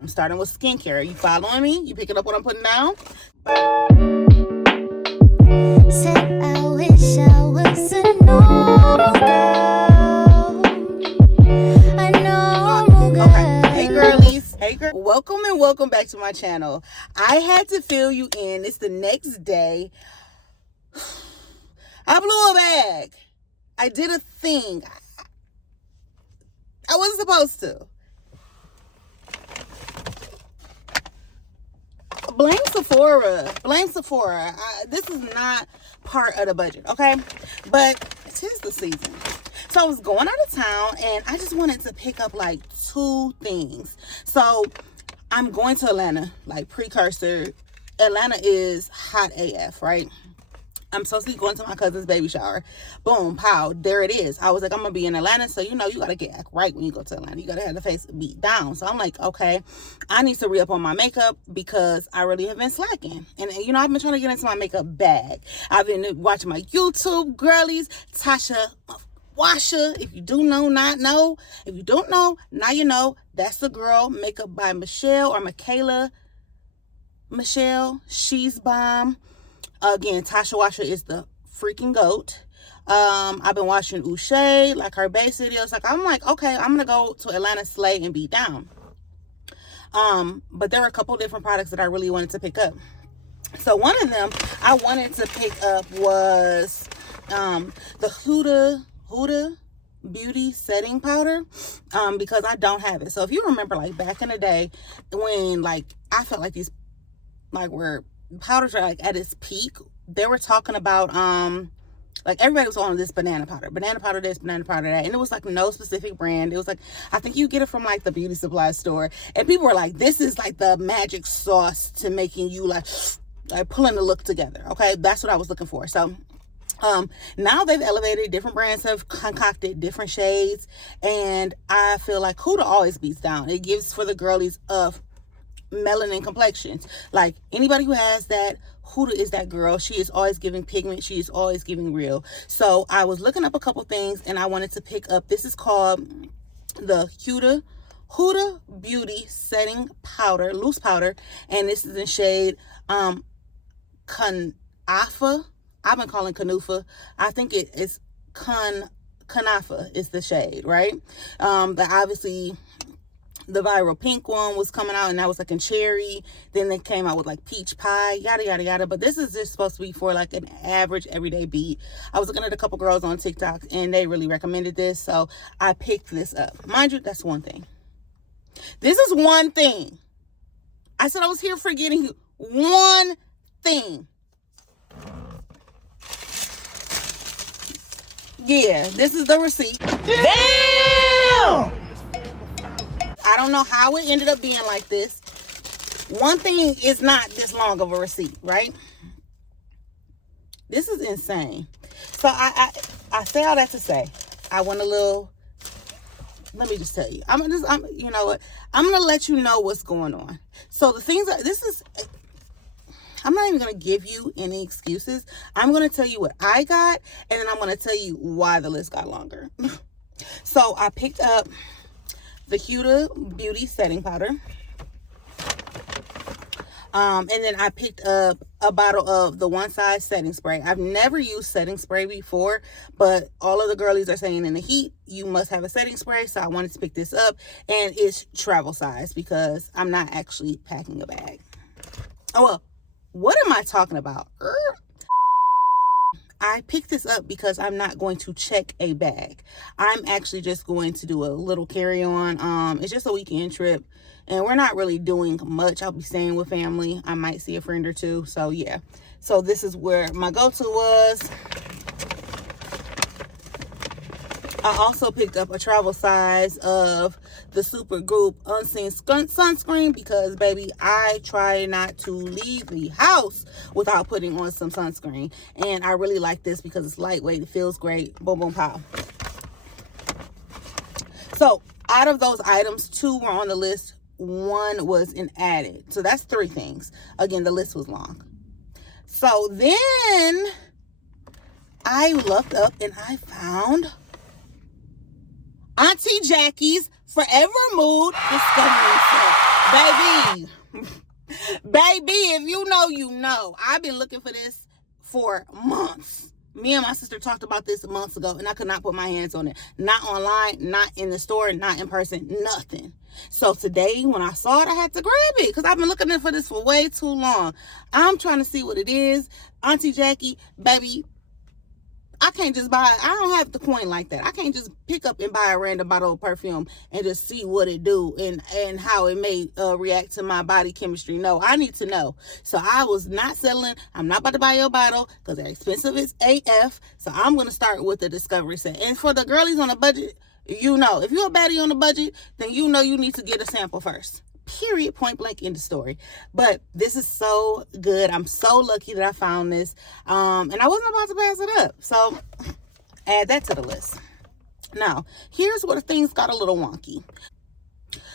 I'm starting with skincare. You following me? You picking up what I'm putting down? Said I wish I was a normal girl. A normal girl. Okay. Hey girlies. Hey girl. Welcome and welcome back to my channel. I had to fill you in. It's the next day. I blew a bag. I did a thing. I wasn't supposed to. Blame Sephora. Blame Sephora. This is not part of the budget, okay? But it's the season. So I was going out of town and I just wanted to pick up like 2 things. So I'm going to Atlanta, like precursor. Atlanta is hot AF, right? I'm supposed to be going to my cousin's baby shower. Boom, pow, there it is. I was like, I'm going to be in Atlanta. So, you know, you got to get act right when you go to Atlanta. You got to have the face beat down. So I'm like, okay, I need to re-up on my makeup because I really have been slacking. And, you know, I've been trying to get into my makeup bag. I've been watching my YouTube girlies, Tasha Washer. If you do know, not know. If you don't know, now you know. That's the girl. Makeup by Michelle or Michaela. Michelle. She's bomb. Again, Tasha Washer is the freaking GOAT. I've been watching Uche, like her base videos. Like, I'm like, okay, I'm going to go to Atlanta, slay, and beat down. But there were a couple different products that I really wanted to pick up. So one of them I wanted to pick up was the Huda Beauty Setting Powder, because I don't have it. So if you remember, like, back in the day when, like, I felt like these, like, were powders are like at its peak, they were talking about like everybody was on this banana powder this, banana powder that, and it was like no specific brand. It was like, I think you get it from like the beauty supply store, and people were like, this is like the magic sauce to making you like pulling the look together. Okay, that's what I was looking for. So now they've elevated, different brands have concocted different shades, and I feel like Huda always beats down. It gives for the girlies of melanin complexions. Like anybody who has that, Huda is that girl. She is always giving pigment. She is always giving real. So I was looking up a couple things and I wanted to pick up, this is called the Huda Beauty Setting Powder, loose powder, and this is in shade Kanafa. I've been calling Kanufa. I think it is Kanafa is the shade, right? But obviously the viral pink one was coming out, and that was like in cherry. Then they came out with like peach pie, yada yada yada. But this is just supposed to be for like an average everyday beat. I was looking at a couple girls on TikTok and they really recommended this, so I picked this up. Mind you, that's one thing. This is one thing. I said I was here for getting one thing. Yeah, this is the receipt. Damn! I don't know how it ended up being like this. One thing is not this long of a receipt, right? This is insane. So I say all that to say, I went a little, let me just tell you. You know what? I'm going to let you know what's going on. So the things that, I'm not even going to give you any excuses. I'm going to tell you what I got, and then I'm going to tell you why the list got longer. So I picked up the Huda Beauty Setting Powder. And then I picked up a bottle of the One Size setting spray. I've never used setting spray before, but all of the girlies are saying in the heat, you must have a setting spray. So I wanted to pick this up, and it's travel size because I'm not actually packing a bag. Oh, well, what am I talking about? I picked this up because I'm not going to check a bag. I'm actually just going to do a little carry-on. It's just a weekend trip, and we're not really doing much. I'll be staying with family. I might see a friend or two. So, yeah. So, this is where my go-to was. I also picked up a travel size of the Super Group Unseen Sunscreen because, baby, I try not to leave the house without putting on some sunscreen. And I really like this because it's lightweight. It feels great. Boom, boom, pow. So, out of those items, 2 were on the list. 1 was an added. So, that's 3 things. Again, the list was long. So, then I looked up and I found Auntie Jackie's Forever Mood Discovery Set. Baby, baby, if you know, you know. I've been looking for this for months. Me and my sister talked about this months ago, and I could not put my hands on it. Not online, not in the store, not in person, nothing. So today, when I saw it, I had to grab it because I've been looking for this for way too long. I'm trying to see what it is. Auntie Jackie, baby, I can't just buy it. I don't have the coin like that. I can't just pick up and buy a random bottle of perfume and just see what it do and how it may react to my body chemistry. No, I need to know. So I was not settling. I'm not about to buy your bottle because they're expensive as AF. So I'm going to start with the discovery set. And for the girlies on a budget, you know, if you're a baddie on a budget, then you know you need to get a sample first. Period, point blank, end of story. But this is so good. I'm so lucky that I found this. And I wasn't about to pass it up. So add that to the list. Now, here's where things got a little wonky.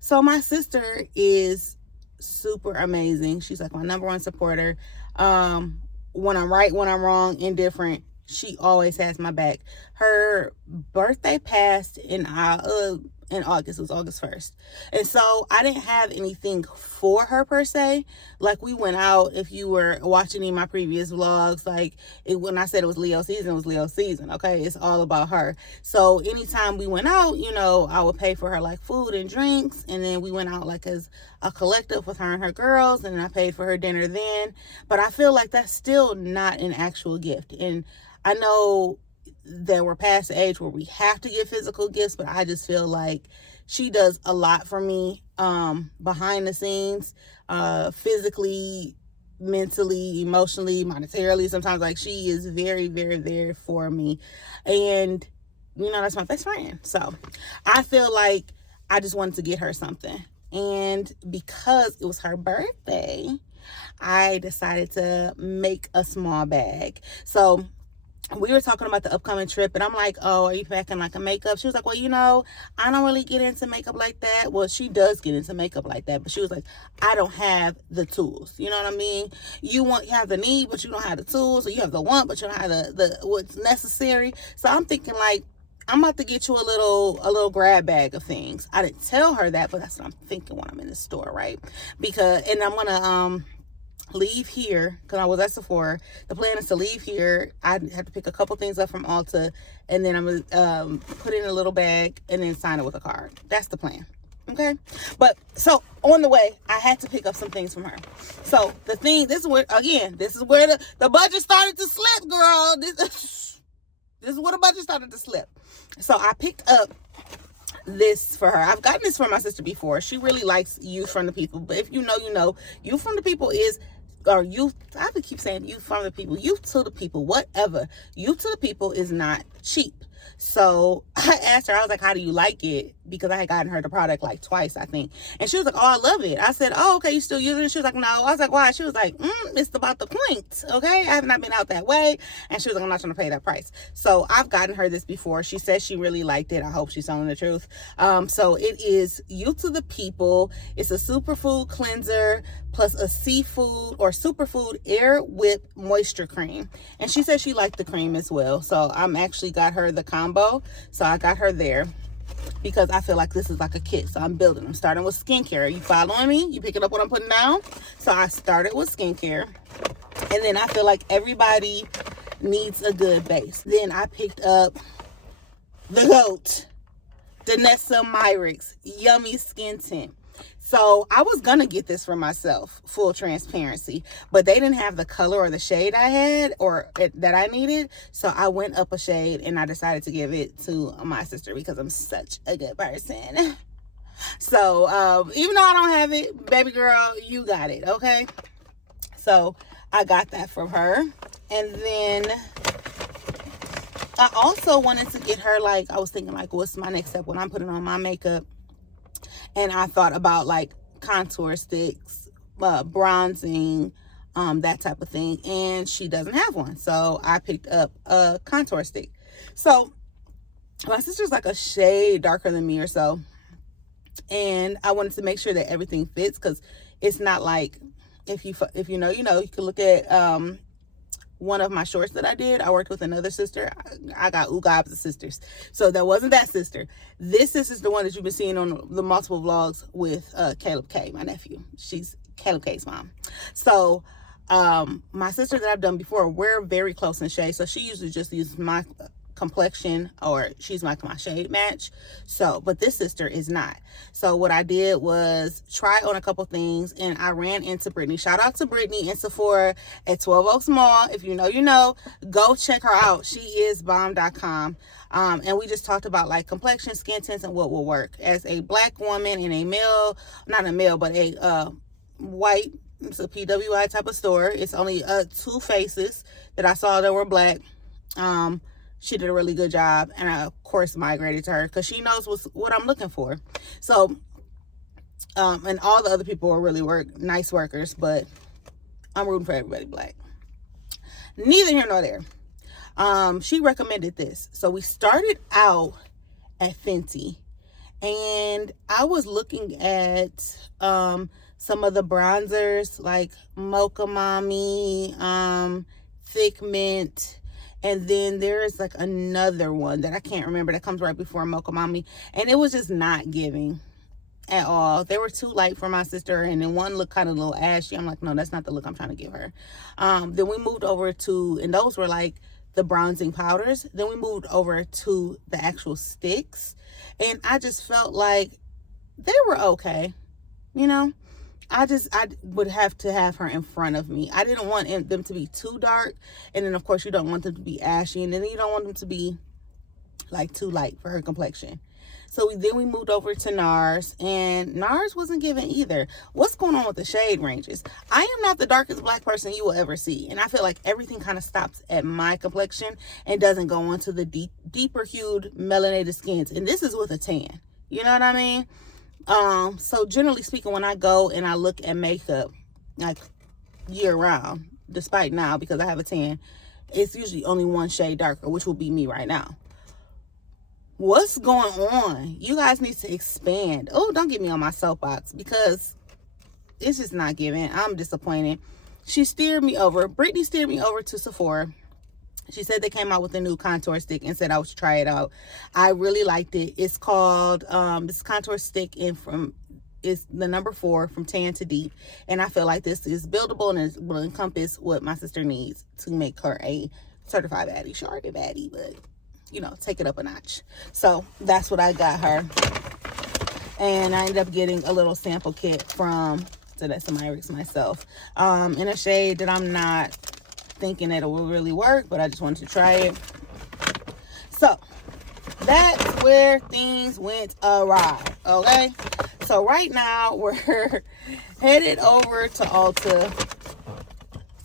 So my sister is super amazing. She's like my number one supporter. When I'm right, when I'm wrong, indifferent, she always has my back. Her birthday passed in August. It was August 1st. And so I didn't have anything for her per se. Like we went out, if you were watching any of my previous vlogs, like when I said it was Leo season, it was Leo season. Okay. It's all about her. So anytime we went out, you know, I would pay for her like food and drinks. And then we went out like as a collective with her and her girls. And I paid for her dinner then. But I feel like that's still not an actual gift. And I know that we're past the age where we have to give physical gifts, but I just feel like she does a lot for me behind the scenes, physically, mentally, emotionally, monetarily. Sometimes like she is very, very there for me. And, you know, that's my best friend. So I feel like I just wanted to get her something. And because it was her birthday, I decided to make a small bag. So we were talking about the upcoming trip, and I'm like, oh, are you packing like a makeup? She was like, well, you know, I don't really get into makeup like that. Well, she does get into makeup like that, but she was like, I don't have the tools. You know what I mean? You have the need, but you don't have the tools, or you have the want, but you don't have the what's necessary. So I'm thinking like, I'm about to get you a little grab bag of things. I didn't tell her that, but that's what I'm thinking when I'm in the store, right? And I'm gonna leave here because I was at Sephora. The plan is to leave here. I have to pick a couple things up from Ulta, and then I'm gonna put it in a little bag and then sign it with a card. That's the plan. Okay. But so on the way, I had to pick up some things from her. So this is where the budget started to slip, girl. This is where the budget started to slip. So I picked up this for her. I've gotten this for my sister before. She really likes Youth from the People. But if you know, you know. Youth from the People is, or youth, I would keep saying Youth from the People. Youth to the People, whatever. Youth to the People is not cheap. So I asked her, I was like, how do you like it? Because I had gotten her the product like twice, I think. And she was like, oh, I love it. I said, oh, okay, you still using it? She was like, no. I was like, why? She was like, it's about the point, okay? I have not been out that way. And she was like, I'm not trying to pay that price. So I've gotten her this before. She says she really liked it. I hope she's telling the truth. So it is Youth to the People. It's a superfood cleanser plus a seafood or superfood air whip moisture cream. And she said she liked the cream as well. So I'm actually got her the combo. So I got her there because I feel like this is like a kit. So I'm starting with skincare. You following me? You picking up what I'm putting down? So I started with skincare. And then I feel like everybody needs a good base. Then I picked up the GOAT, Danessa Myricks Yummy Skin Tint. So I was going to get this for myself, full transparency, but they didn't have the color or the shade I had or that I needed. So I went up a shade and I decided to give it to my sister because I'm such a good person. So even though I don't have it, baby girl, you got it. Okay. So I got that from her. And then I also wanted to get her, like, I was thinking like, what's my next step when I'm putting on my makeup? And I thought about like contour sticks, bronzing, that type of thing. And she doesn't have one. So I picked up a contour stick. So my sister's like a shade darker than me or so. And I wanted to make sure that everything fits because it's not like, if you know, you can look at one of my shorts that I did, I worked with another sister. I got oogabs of sisters. So that wasn't that sister. This is the one that you've been seeing on the multiple vlogs with Caleb K, my nephew. She's Caleb K's mom. So my sister that I've done before, we're very close in shade. So she usually just uses my complexion, or she's my shade match. So, but this sister is not. So what I did was try on a couple things, and I ran into Brittany. Shout out to Brittany in Sephora at 12 Oaks Mall. If you know, you know. Go check her out. She is bomb.com. And we just talked about like complexion, skin tints, and what will work as a black woman in a male, not a male, but a white, it's a PWI type of store. It's only 2 faces that I saw that were black. She did a really good job, and I of course migrated to her because she knows what I'm looking for. So and all the other people are really nice workers, but I'm rooting for everybody black. Neither here nor there. She recommended this, so we started out at Fenty, and I was looking at some of the bronzers like Mocha Mommy, Thick Mint. And then there is like another one that I can't remember that comes right before Mocha Mommy. And it was just not giving at all. They were too light for my sister. And then one looked kind of a little ashy. I'm like, no, that's not the look I'm trying to give her. Then we moved over to, and those were like the bronzing powders. Then we moved over to the actual sticks. And I just felt like they were okay. You know? I would have to have her in front of me. I didn't want them to be too dark. And then, of course, you don't want them to be ashy. And then you don't want them to be, like, too light for her complexion. So then we moved over to NARS. And NARS wasn't giving either. What's going on with the shade ranges? I am not the darkest black person you will ever see. And I feel like everything kind of stops at my complexion and doesn't go on to the deeper hued melanated skins. And this is with a tan. You know what I mean? So generally speaking, when I go and I look at makeup, like year round, despite now because I have a tan, it's usually only one shade darker, which will be me right now. What's going on? You guys need to expand. Oh, don't get me on my soapbox because it's just not giving. I'm disappointed. Brittany steered me over to Sephora. She said they came out with a new contour stick and said I should try it out. I really liked it. It's called, this contour stick is the number 4 from tan to deep. And I feel like this is buildable and it will encompass what my sister needs to make her a certified baddie. She already baddie, but, you know, take it up a notch. So that's what I got her. And I ended up getting a little sample kit from Myrick's myself in a shade that I'm not thinking that it will really work, but I just wanted to try it. So that's where things went awry. Okay, so right now we're headed over to Ulta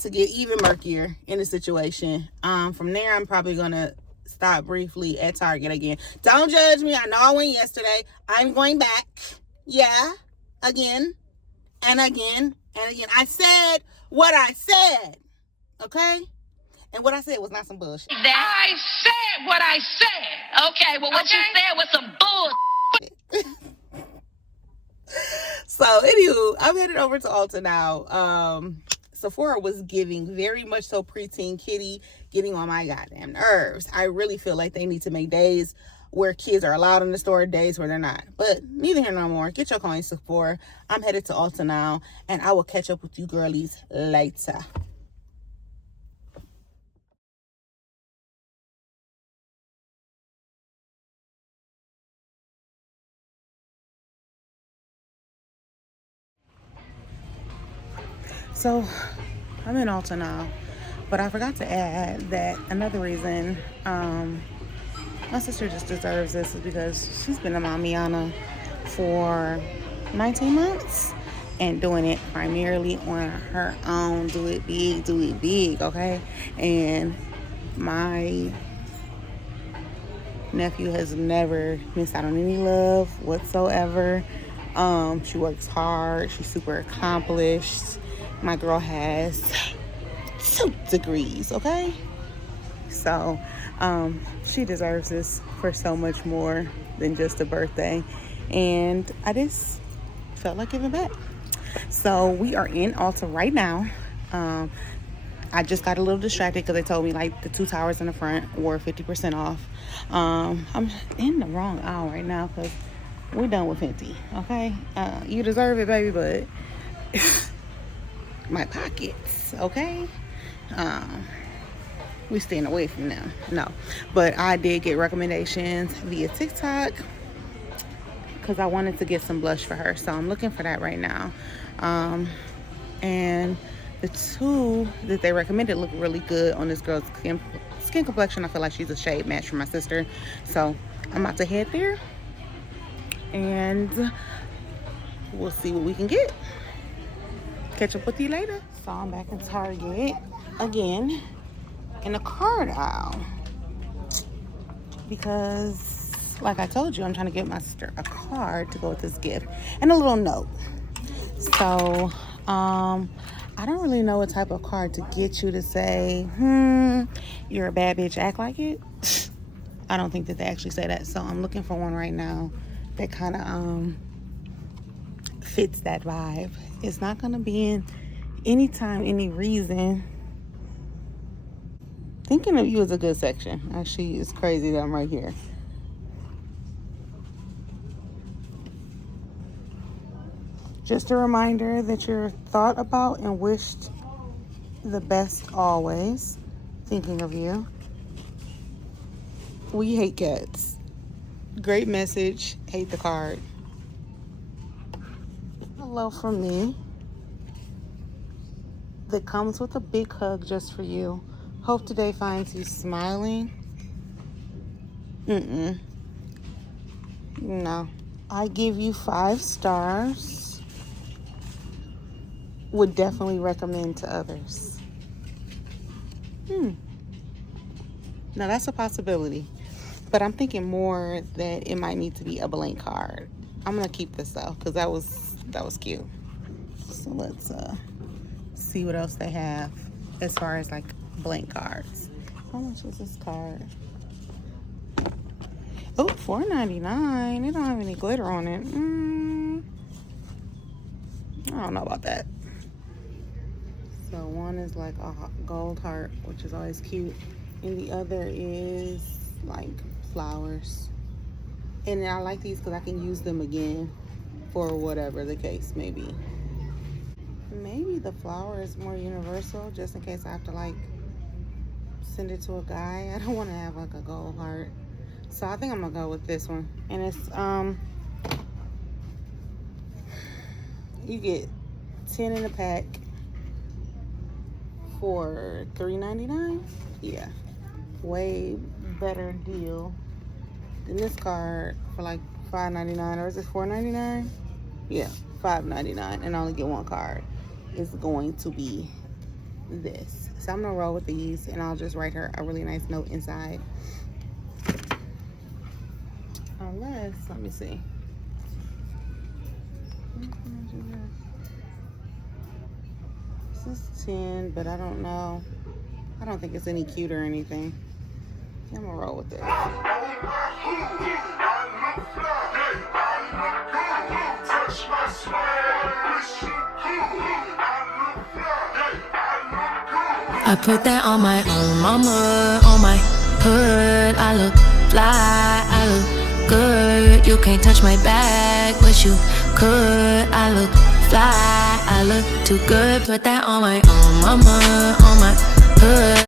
to get even murkier in the situation. From there I'm probably gonna stop briefly at Target again. Don't judge me. I know I went yesterday. I'm going back. Yeah, again and again and again. I said what I said. Okay? And what I said was not some bullshit. I said what I said. Okay, well, what you said was some bullshit. So, anywho, I'm headed over to Ulta now. Sephora was giving very much so preteen kitty, getting on my goddamn nerves. I really feel like they need to make days where kids are allowed in the store, days where they're not. But neither here nor more. Get your coins, Sephora. I'm headed to Ulta now, and I will catch up with you girlies later. So I'm in Ulta now, but I forgot to add that another reason my sister just deserves this is because she's been a Mamiana for 19 months and doing it primarily on her own. Do it big, okay? And my nephew has never missed out on any love whatsoever. She works hard. She's super accomplished. My girl has 2 degrees, okay? So, she deserves this for so much more than just a birthday. And I just felt like giving back. So, we are in Ulta right now. I just got a little distracted because they told me like the 2 towers in the front were 50% off. I'm in the wrong aisle right now because we're done with Fenty, okay? You deserve it, baby, but my pockets, okay? We staying away from them. No, but I did get recommendations via TikTok because I wanted to get some blush for her, so I'm looking for that right now. And the 2 that they recommended look really good on this girl's skin complexion. I feel like she's a shade match for my sister, so I'm about to head there and we'll see what we can get. Catch up with you later. So I'm back in Target again in the card aisle because, like I told you, I'm trying to get my sister a card to go with this gift and a little note. So I don't really know what type of card to get you to say, you're a bad bitch, act like it. I don't think that they actually say that, so I'm looking for one right now that kind of fits that vibe. It's not gonna be in anytime, any reason. Thinking of you is a good section. Actually, it's crazy that I'm right here. Just a reminder that you're thought about and wished the best always. Thinking of you. We hate cats. Great message. Hate the card. Hello from me. That comes with a big hug just for you. Hope today finds you smiling. No. I give you 5 stars. Would definitely recommend to others. Now that's a possibility. But I'm thinking more that it might need to be a blank card. I'm gonna keep this though, because that was cute. So let's see what else they have as far as like blank cards. How much was this card? Oh, $4.99. It don't have any glitter on it. I don't know about that. So one is like a gold heart, which is always cute, and the other is like flowers. And I like these because I can use them again for whatever the case may be. Maybe the flower is more universal, just in case I have to like send it to a guy. I don't want to have like a gold heart, so I think I'm gonna go with this one. And it's you get 10 in a pack for $3.99. Yeah, way better deal than this card for like $5.99, or is it $4.99? Yeah, $5.99, and I only get one card. It's going to be this. So I'm gonna roll with these, and I'll just write her a really nice note inside. Unless, let me see. This is 10, but I don't know. I don't think it's any cute or anything. I'm gonna roll with this. I put that on my own mama, on my hood. I look fly, I look good. You can't touch my bag, wish you could. I look fly, I look too good. Put that on my own mama, on my hood.